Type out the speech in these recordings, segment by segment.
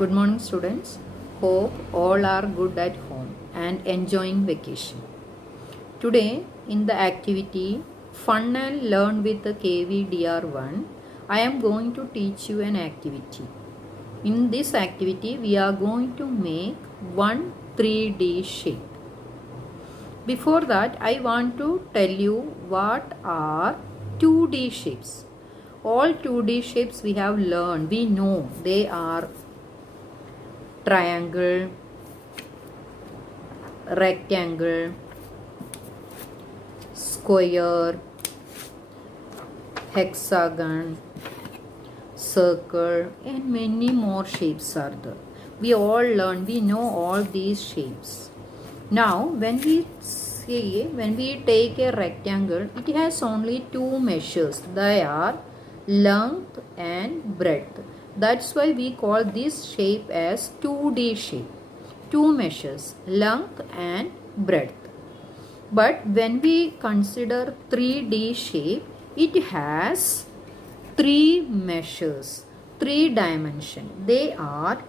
Good morning, students. Hope all are good at home and enjoying vacation. Today, in the activity Fun and Learn with the KVDR1, I am going to teach you an activity. In this activity, we are going to make one 3D shape. Before that, I want to tell you what are 2D shapes. All 2D shapes we have learned, we know they are triangle, rectangle, square, hexagon, circle, and many more shapes are there. We all learn, we know all these shapes. Now when we take a rectangle, it has only two measures. They are length and breadth. That's why we call this shape as 2D shape. Two measures, length and breadth. But when we consider 3D shape, it has three measures, three dimensions. They are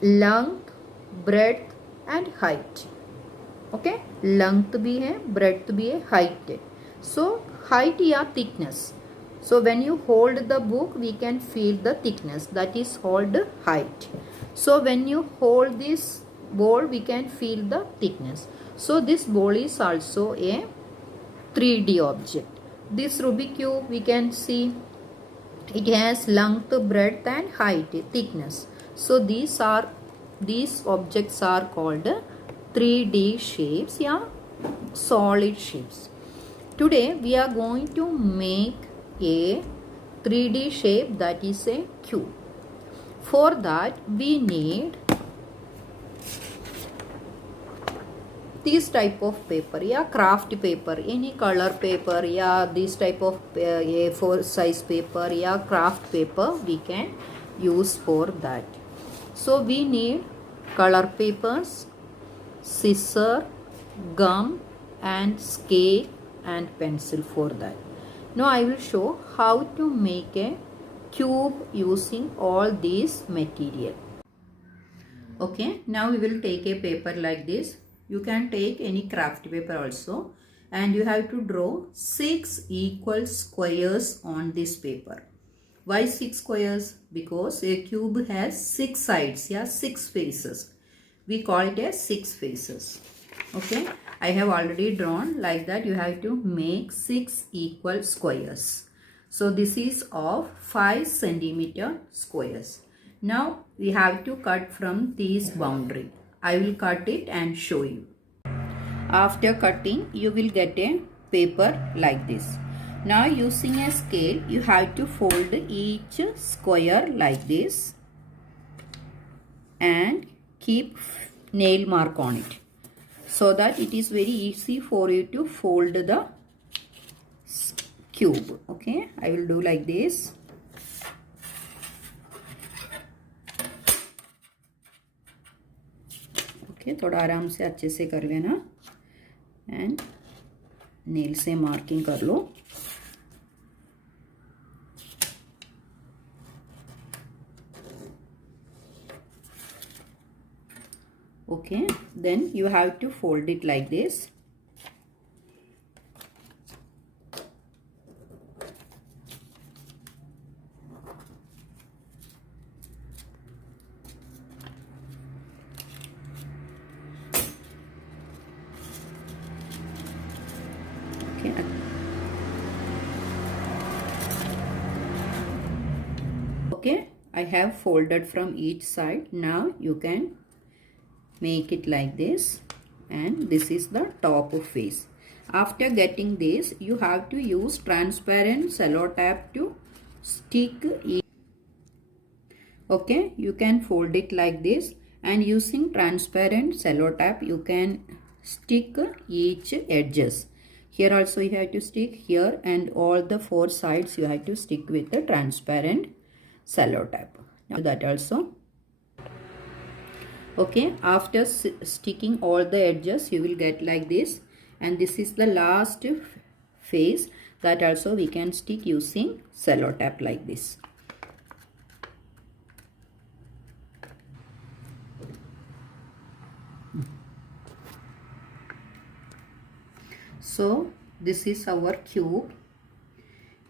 length, breadth and height. Okay, length भी है, breadth भी है, height है. So height या thickness. So when you hold the book, we can feel the thickness. That is called height. So when you hold this ball, we can feel the thickness. So this ball is also a 3D object. This Rubik cube, we can see it has length, breadth and height, thickness. So these objects are called 3D shapes, yeah, solid shapes. Today we are going to make a 3D shape, that is a cube. For that we need this type of paper, yeah, craft paper, any color paper, yeah, this type of A4 size paper, yeah, craft paper we can use for that. So we need color papers, scissor, gum and scale and pencil for that. Now I will show how to make a cube using all these material. Okay, now we will take a paper like this. You can take any craft paper also, and you have to draw 6 equal squares on this paper. Why 6 squares? Because a cube has 6 sides, yeah, 6 faces. We call it as 6 faces. Okay, I have already drawn like that. You have to make 6 equal squares. So this is of 5 centimeter squares. Now we have to cut from this boundary. I will cut it and show you. After cutting, you will get a paper like this. Now using a scale, you have to fold each square like this and keep nail mark on it, so that it is very easy for you to fold the cube. Okay, I will do like this. Okay, थोड़ा आराम से अच्छे से कर लेना and nail से marking कर लो. Okay, then you have to fold it like this. Okay, I have folded from each side. Now you can make it like this, and this is the top face. After getting this, you have to use transparent cello tape to stick it. Okay, you can fold it like this, and using transparent cello tape you can stick each edges. Here also you have to stick here, and all the 4 sides you have to stick with the transparent cello tape. Now that also. Okay, after sticking all the edges, you will get like this, and this is the last face. That also we can stick using cello tape like this. So this is our cube.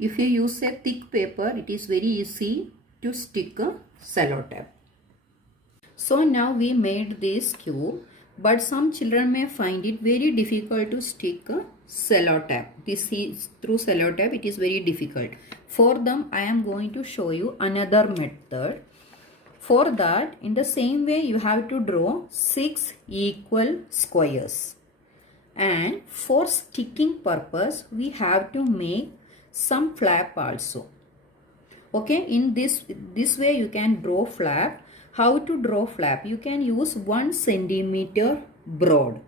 If you use a thick paper, it is very easy to stick a cello tape. So now we made this cube, but some children may find it very difficult to stick a cello tape. This is through cello tape, it is very difficult. For them, I am going to show you another method. For that, in the same way, you have to draw 6 equal squares. And for sticking purpose, we have to make some flap also. Okay, in this way you can draw flap. How to draw flap? You can use 1 centimeter broad.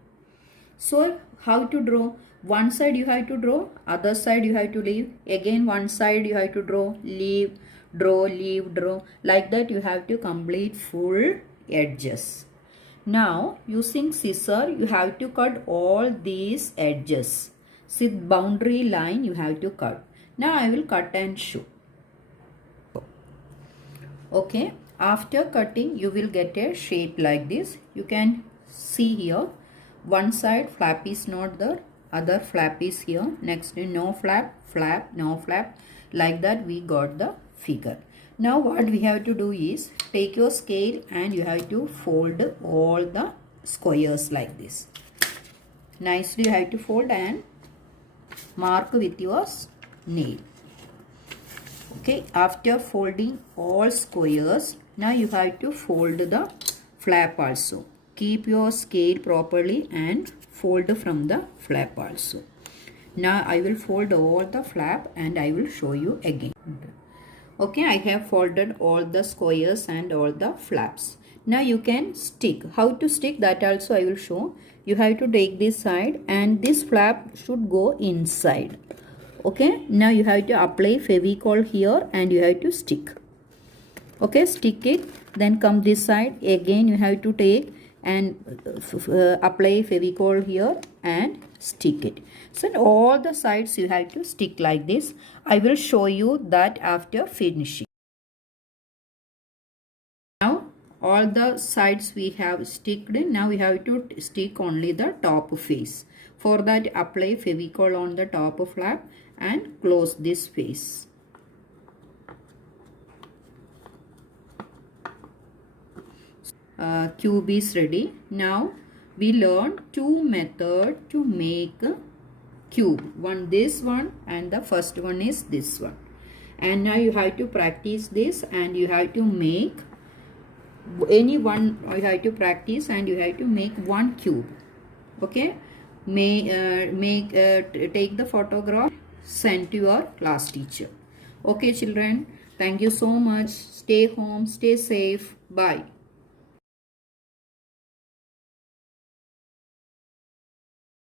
So how to draw? One side you have to draw, other side you have to leave. Again one side you have to draw, leave, draw, leave, draw. Like that you have to complete full edges. Now using scissor you have to cut all these edges. See, boundary line you have to cut. Now I will cut and show. Okay, after cutting you will get a shape like this. You can see here, one side flap is not there, other flap is here. Next no flap, flap, no flap. Like that we got the figure. Now what we have to do is take your scale and you have to fold all the squares like this. Nicely you have to fold and mark with your nail. Okay, after folding all squares, now you have to fold the flap also. Keep your scale properly and fold from the flap also. Now I will fold all the flap and I will show you again. Okay, I have folded all the squares and all the flaps. Now you can stick. How to stick, that also I will show. You have to take this side and this flap should go inside. Okay, now you have to apply Fevicol here and you have to stick. Okay, stick it, then come this side. Again you have to take and apply Fevicol here and stick it. So all the sides you have to stick like this. I will show you that after finishing. Now all the sides we have sticked. Now we have to stick only the top face. For that apply Fevicol on the top flap and close this face. Cube is ready. Now we learn two methods to make a cube. One this one and the first one is this one. And now you have to practice this and you have to make any one. You have to practice and you have to make one cube. Okay, take the photograph, send to your class teacher. Okay children, thank you so much. Stay home, stay safe. Bye.